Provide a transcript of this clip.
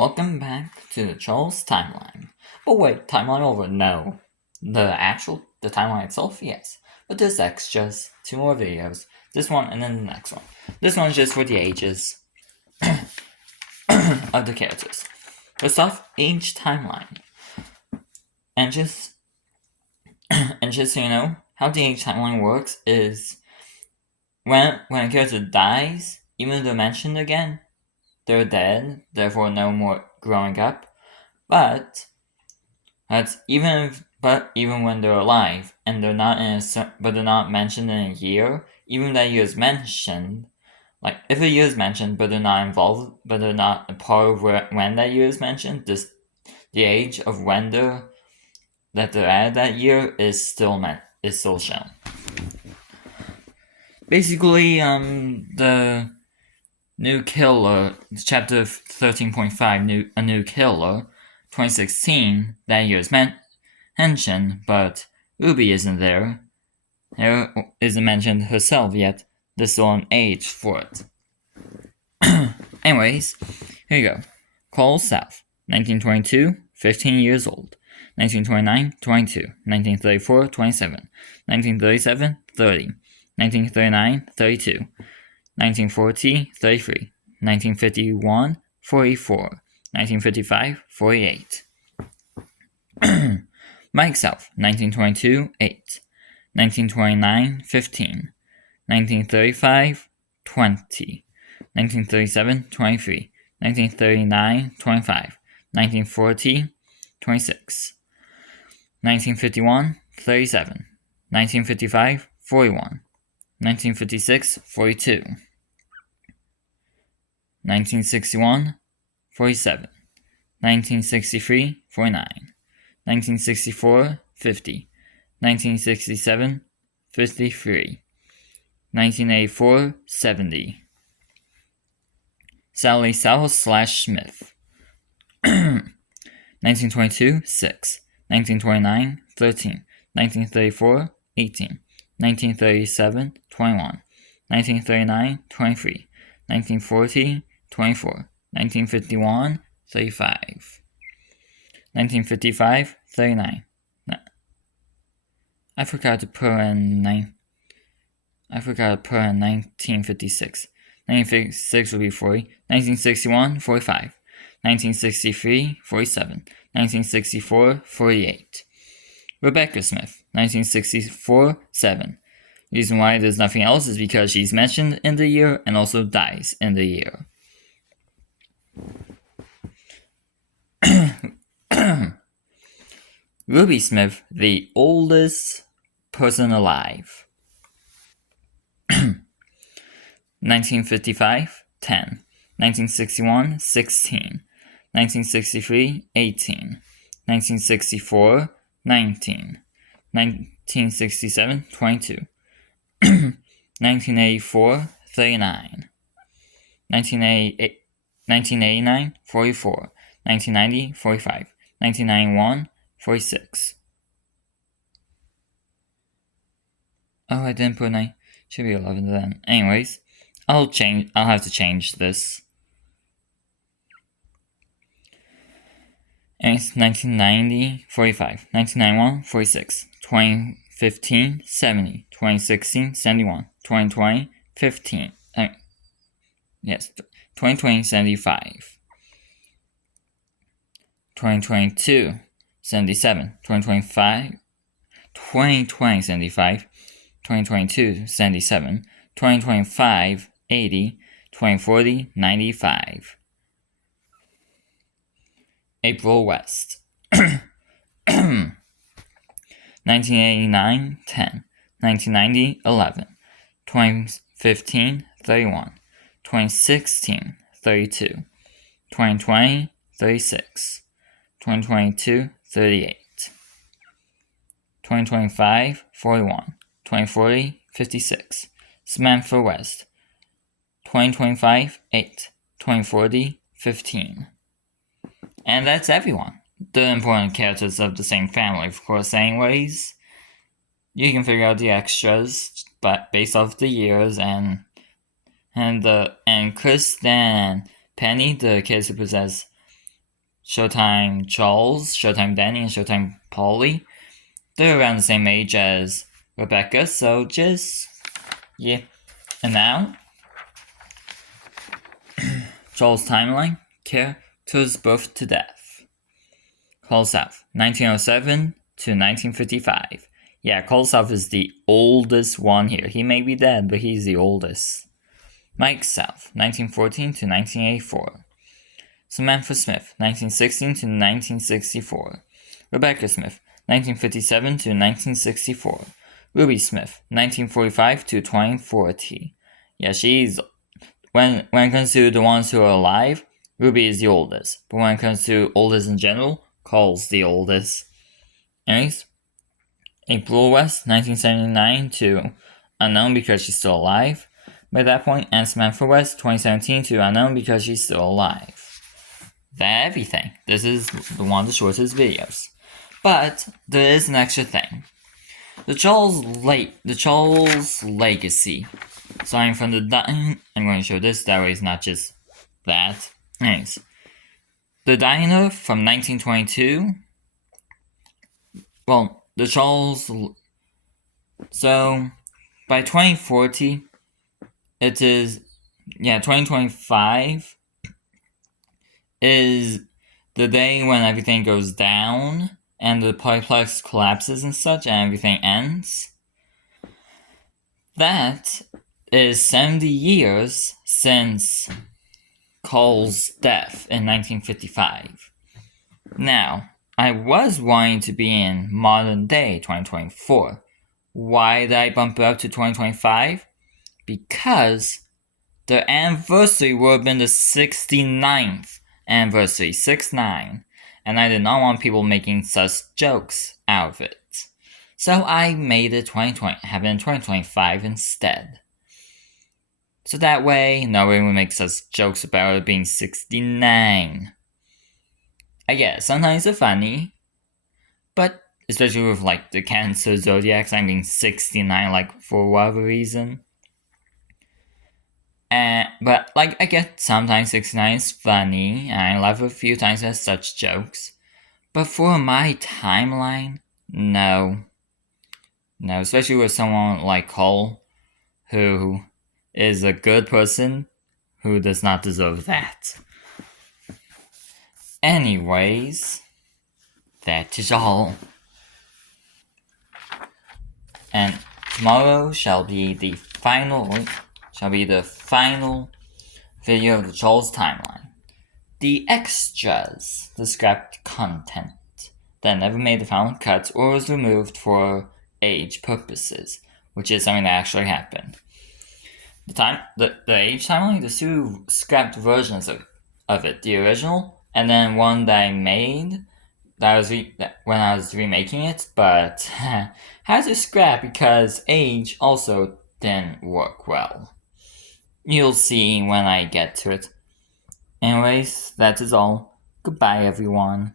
Welcome back to the Charles timeline. But wait, timeline over? No. The timeline itself, yes. But there's extras, 2 more videos. This one and then the next one. This one's just for the ages of the characters. First off, age timeline. And just so you know, how the age timeline works is when a character dies, even if they're mentioned again, they're dead, therefore no more growing up. But even when they're alive and they're not mentioned in a year, even that year is mentioned. Like if a year is mentioned but they're not involved, but they're not a part of when that year is mentioned, the age of when they're at that year is still shown. Basically, the New Killer, chapter 13.5, A New Killer, 2016, that year is mentioned, but Ruby isn't there. There isn't mentioned herself yet. There's still an age for it. Anyways, here you go. Cole South, 1922, 15 years old. 1929, 22. 1934, 27. 1937, 30. 1939, 32. 1940, 33. 1951, 44. 1955, 48. Mike South, 1922, 8. 1929, 15. 1935, 20. 1937, 23. 1939, 25. 1940, 26. 1951, 37. 1955, 41. 1956, 42. 1961, 47. 1963, 49. 1964, 50. 1967, 53. 1984, 70. Sally South/Smith. 1922, 6. 1929, 13. 1934, 18. 1937, 21. 1939, 23. 1940, 24. 1951, 35. 1955, 39. I forgot to put in 1956. 1956 would be 40. 1961, 45. 1963, 47. 1964, 48. Rebecca Smith, 1964, 7. Reason why there's nothing else is because she's mentioned in the year and also dies in the year. Ruby Smith, the oldest person alive. 1955, 10. 1961, 16. 1963, 18. 1964, 19. 1967, 22. 1984, 39. 1989, 44. 1990, 45. 1991, 46. Oh, I didn't put 9. Should be 11 then. Anyways, I'll have to change this. And it's 1990, 45. 1991, 46. 2015, 70. 2016, 71. 2020, 15. 2020, 75. 2022, 77. 2020, 75. 2022, 77. 2025, 80. 2040, 95. April West. 1989, 10. 1990, 11. 2015, 31. 2016, 32. 2020, 36. 2022, 38. 2025, 41. 2040, 56. Samantha West. 2025, 8. 2040, 15. And that's everyone. The important characters of the same family, of course, anyways. You can figure out the extras but based off the years and Kristen and Penny, the kids who possess Showtime Charles, Showtime Danny, and Showtime Polly. They're around the same age as Rebecca, so just, yeah. And now, Charles' timeline, characters birth to death. Carl South, 1907 to 1955. Yeah, Carl South is the oldest one here. He may be dead, but he's the oldest. Mike South, 1914 to 1984. Samantha Smith, 1916 to 1964. Rebecca Smith, 1957 to 1964. Ruby Smith, 1945 to 2040. Yeah, she's... When it comes to the ones who are alive, Ruby is the oldest. But when it comes to oldest in general, Carl's the oldest. Anyways, April West, 1979 to unknown because she's still alive by that point, and Samantha West, 2017 to unknown because she's still alive. That's everything. This is one of the shortest videos. But there is an extra thing. The Charles legacy. Starting from the I'm going to show this, that way it's not just that. Anyways. The diner from 1922. Well, the Charles... So, by 2040, it is... Yeah, 2025 is the day when everything goes down and the Polyplex collapses and such and everything ends. That is 70 years since Carl's death in 1955. Now, I was wanting to be in modern day 2024. Why did I bump it up to 2025? Because the anniversary would have been the 69th anniversary, 6-9, and I did not want people making such jokes out of it. So I made it 2020, have it in 2025 instead. So that way, nobody would make such jokes about it being 69. I guess sometimes it's funny, but especially with like the Cancer Zodiac sign being 69, like for whatever reason. But like I get sometimes 69 is funny, and I laugh a few times at such jokes. But for my timeline, no. No, especially with someone like Cole, who is a good person, who does not deserve that. Anyways, that is all. And tomorrow shall be the final video of the Charles timeline. The extras, the scrapped content that never made the final cut or was removed for age purposes, which is something that actually happened. The age timeline, the two scrapped versions of it, the original, and then one that I made when I was remaking it, but had to scrap because age also didn't work well. You'll see when I get to it. Anyways, that is all. Goodbye, everyone.